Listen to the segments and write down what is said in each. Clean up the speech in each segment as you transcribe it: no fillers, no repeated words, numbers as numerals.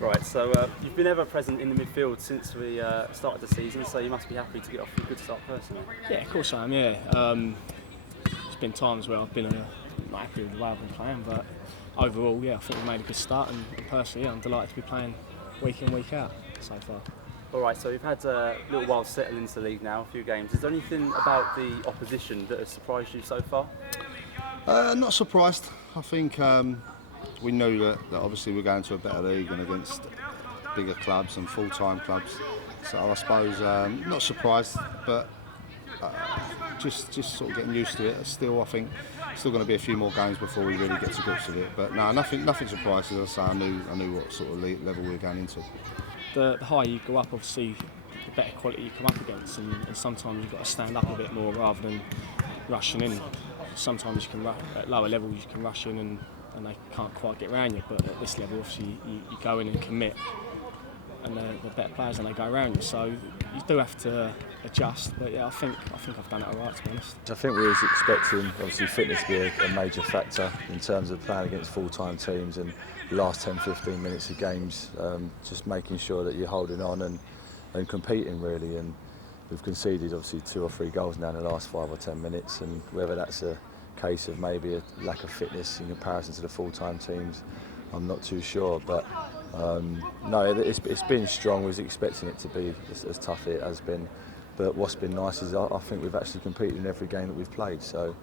Right, so you've been ever present in the midfield since we started the season, so you must be happy to get off to a good start personally. Yeah, of course I am, yeah. There's been times where I've been not happy with the way I've been playing, but overall, yeah, I think we've made a good start, and personally, yeah, I'm delighted to be playing week in, week out so far. Alright, so you've had a little while settled into the league now, a few games. Is there anything about the opposition that has surprised you so far? Not surprised. I think we knew that obviously we're going to a better league and against bigger clubs and full-time clubs. So I suppose not surprised, but just sort of getting used to it. Still, I think still going to be a few more games before we really get to grips with it. But no, nothing surprised. As I say, I knew what sort of level we were going into. The higher you go up, obviously, the better quality you come up against, and sometimes you've got to stand up a bit more rather than rushing in. Sometimes you can at lower levels you can rush in and they can't quite get around you, but at this level obviously you go in and commit, and they're better players and they go around you, so you do have to adjust. But yeah, I think I've done it all right, to be honest. I think we was expecting obviously fitness to be a major factor in terms of playing against full-time teams, and the last 10-15 minutes of games, just making sure that you're holding on and competing really. And we've conceded obviously 2 or 3 goals now in the last 5 or 10 minutes, and whether that's a case of maybe a lack of fitness in comparison to the full-time teams, I'm not too sure. But no, it's been strong. We was expecting it to be as tough as it has been. But what's been nice is I think we've actually competed in every game that we've played. So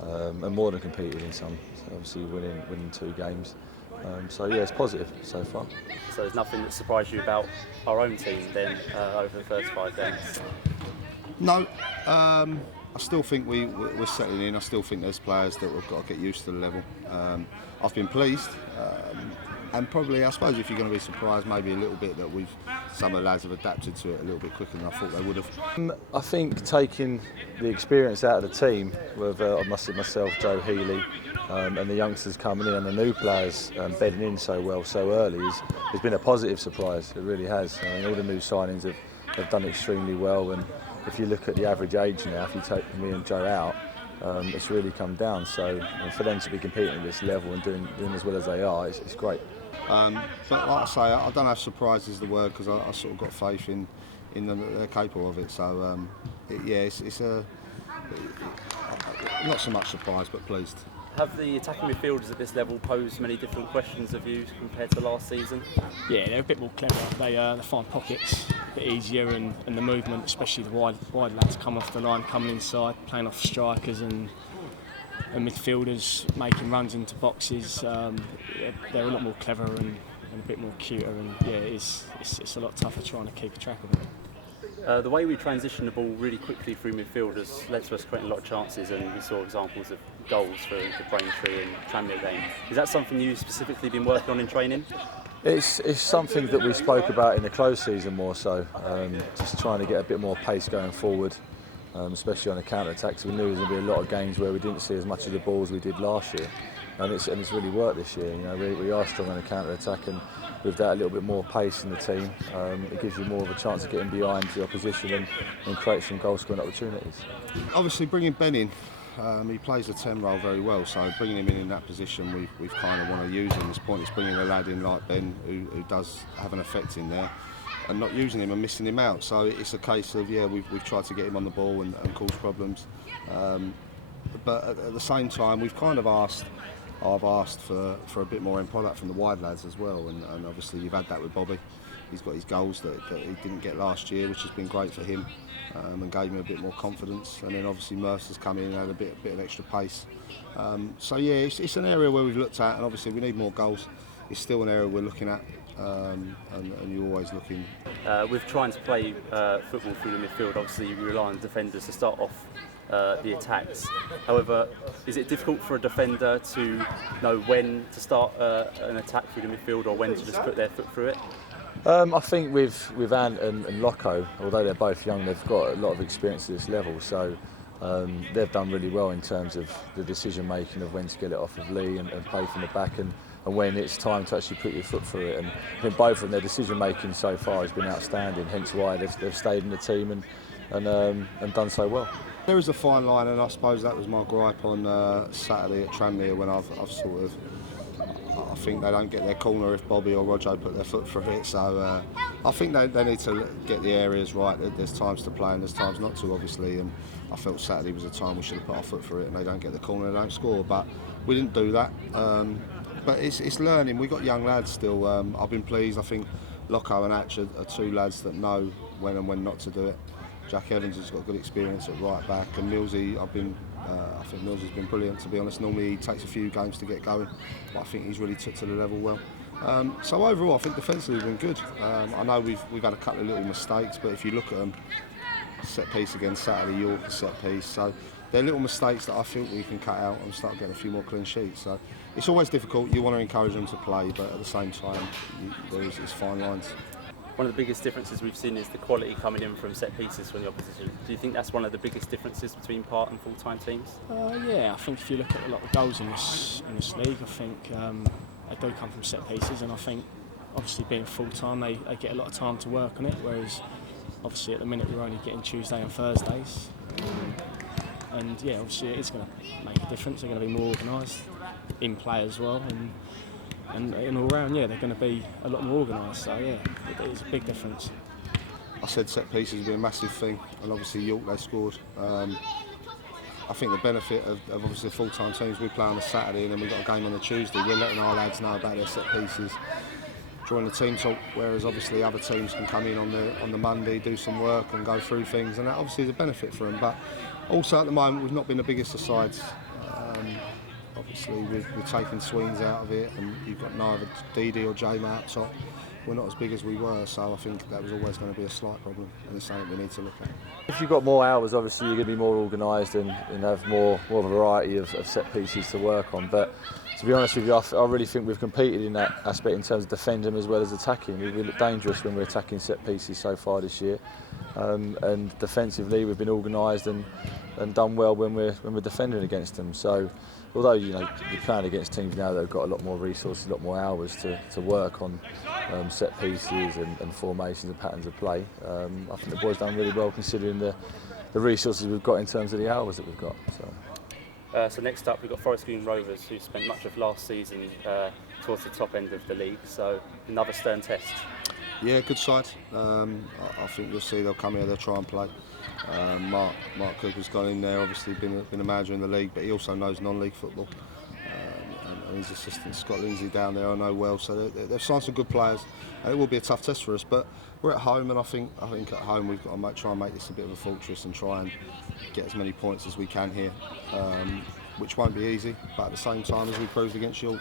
and more than competed in some. So obviously winning 2 games. So yeah, it's positive so far. So there's nothing that surprised you about our own team then over the first 5 games? No, I still think we're settling in. I still think there's players that we've got to get used to the level. I've been pleased, and probably I suppose if you're going to be surprised, maybe a little bit that some of the lads have adapted to it a little bit quicker than I thought they would have. I think taking the experience out of the team with myself, Joe Healy, and the youngsters coming in and the new players bedding in so well so early has been a positive surprise. It really has. I mean, all the new signings have done extremely well, and if you look at the average age now, if you take me and Joe out, it's really come down. So for them to be competing at this level and doing as well as they are, it's great. But like I say, I don't know if surprise is the word, because I sort of got faith in them that they're capable of it. So it's not so much surprise, but pleased. Have the attacking midfielders at this level posed many different questions of you compared to last season? Yeah, they're a bit more clever. They find pockets a bit easier, and the movement, especially the wide lads come off the line, coming inside, playing off strikers and midfielders making runs into boxes. They're a lot more clever and a bit more cuter, and yeah, it's a lot tougher trying to keep track of them. The way we transition the ball really quickly through midfield has led to us creating a lot of chances, and we saw examples of goals for the Braintree and Tranmere game. Is that something you've specifically been working on in training? It's something that we spoke about in the close season more so, just trying to get a bit more pace going forward, especially on the counter-attacks. We knew there was going to be a lot of games where we didn't see as much of the balls we did last year, and it's really worked this year. You know, we are strong on the counter-attack, and with that a little bit more pace in the team, it gives you more of a chance of getting behind the opposition and create some goal-scoring opportunities. Obviously, bringing Ben in, he plays a 10 role very well, so bringing him in that position, we've kind of want to use him. This point is bringing a lad in like Ben who does have an effect in there, and not using him and missing him out. So it's a case of we've tried to get him on the ball and cause problems, but at the same time I've asked for a bit more end product from the wide lads as well, and obviously you've had that with Bobby. He's got his goals that he didn't get last year, which has been great for him, and gave him a bit more confidence. And then obviously Mercer's come in and had a bit of extra pace. So yeah, it's an area where we've looked at, and obviously we need more goals. It's still an area we're looking at, and you're always looking. With trying to play football through the midfield, obviously you rely on defenders to start off the attacks. However, is it difficult for a defender to know when to start an attack through the midfield, or when to just put their foot through it? I think with Ant and Loco, although they're both young, they've got a lot of experience at this level, so they've done really well in terms of the decision making of when to get it off of Lee and play from the back, and when it's time to actually put your foot through it. And I think both of them, their decision making so far has been outstanding, hence why they've stayed in the team and done so well. There is a fine line, and I suppose that was my gripe on Saturday at Tranmere, when I think they don't get their corner if Bobby or Rodgo put their foot through it. So I think they need to get the areas right. There's times to play and there's times not to, obviously. And I felt Saturday was a time we should have put our foot through it, and they don't get the corner, they don't score. But we didn't do that. But it's learning. We've got young lads still. I've been pleased. I think Locko and Atch are two lads that know when and when not to do it. Jack Evans has got good experience at right back, and Millsy, I think Millsy's been brilliant, to be honest. Normally he takes a few games to get going, but I think he's really took to the level well. So overall, I think defensively we've been good. I know we've had a couple of little mistakes, but if you look at them, set piece against Saturday, York a set piece. So they're little mistakes that I think we can cut out and start getting a few more clean sheets. So it's always difficult. You want to encourage them to play, but at the same time, it's fine lines. One of the biggest differences we've seen is the quality coming in from set pieces from the opposition. Do you think that's one of the biggest differences between part and full-time teams? Yeah, I think if you look at a lot of goals in this league, I think they do come from set pieces, and I think obviously being full-time, they get a lot of time to work on it, whereas obviously at the minute we're only getting Tuesday and Thursdays. And yeah, obviously it is going to make a difference. They're going to be more organised in play as well, and all round, yeah, they're going to be a lot more organised. So yeah, it is a big difference. I said set pieces would be a massive thing, and obviously York, they scored. I think the benefit of obviously the full-time teams, we play on a Saturday and then we've got a game on a Tuesday. We're letting our lads know about their set pieces, drawing the team talk, whereas obviously other teams can come in on the Monday, do some work and go through things, and that obviously is a benefit for them. But also at the moment we've not been the biggest of sides. Obviously we're taking swings out of it, and you've got neither Didi or Jama up top. We're not as big as we were, so I think that was always going to be a slight problem, and it's something we need to look at. If you've got more hours, obviously you're going to be more organised and have more of a variety of set pieces to work on. But to be honest with you, I really think we've competed in that aspect in terms of defending as well as attacking. We've looked dangerous when we're attacking set pieces so far this year, and defensively we've been organised and done well when we're defending against them. So although you're playing against teams now that have got a lot more resources, a lot more hours to work on set pieces and formations and patterns of play, I think the boys done really well considering the resources we've got in terms of the hours that we've got. So next up we've got Forest Green Rovers, who spent much of last season towards the top end of the league, so another stern test. Yeah, good side. I think you'll see they'll come here, they'll try and play. Mark Cooper's gone in there, obviously been a manager in the league, but he also knows non-league football. And his assistant Scott Lindsay down there I know well, so they've signed some good players, and it will be a tough test for us. But we're at home, and I think at home we've got to try and make this a bit of a fortress and try and get as many points as we can here, which won't be easy. But at the same time, as we proved against York,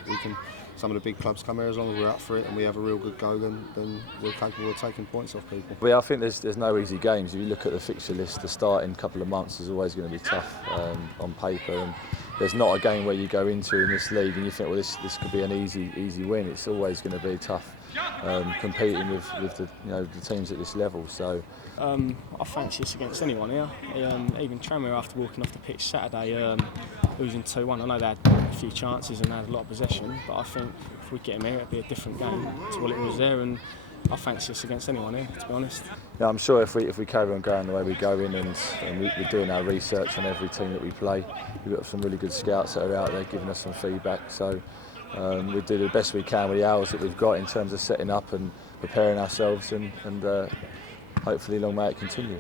some of the big clubs come here. As long as we're up for it and we have a real good go, then we're capable of taking points off people. But yeah, I think there's no easy games. If you look at the fixture list, the starting couple of months is always going to be tough on paper, and there's not a game where you go into in this league and you think, well, this could be an easy win. It's always going to be tough competing with the teams at this level. So I fancy us against anyone here. Even Tranmere, after walking off the pitch Saturday, losing 2-1. I know they had a few chances and they had a lot of possession, but I think if we get them here, it'll be a different game to what it was there. And I fancy us against anyone here, to be honest. Yeah, I'm sure if we carry on going the way we're going and we're doing our research on every team that we play, we've got some really good scouts that are out there giving us some feedback. So we do the best we can with the hours that we've got in terms of setting up and preparing ourselves, and hopefully long may it continue.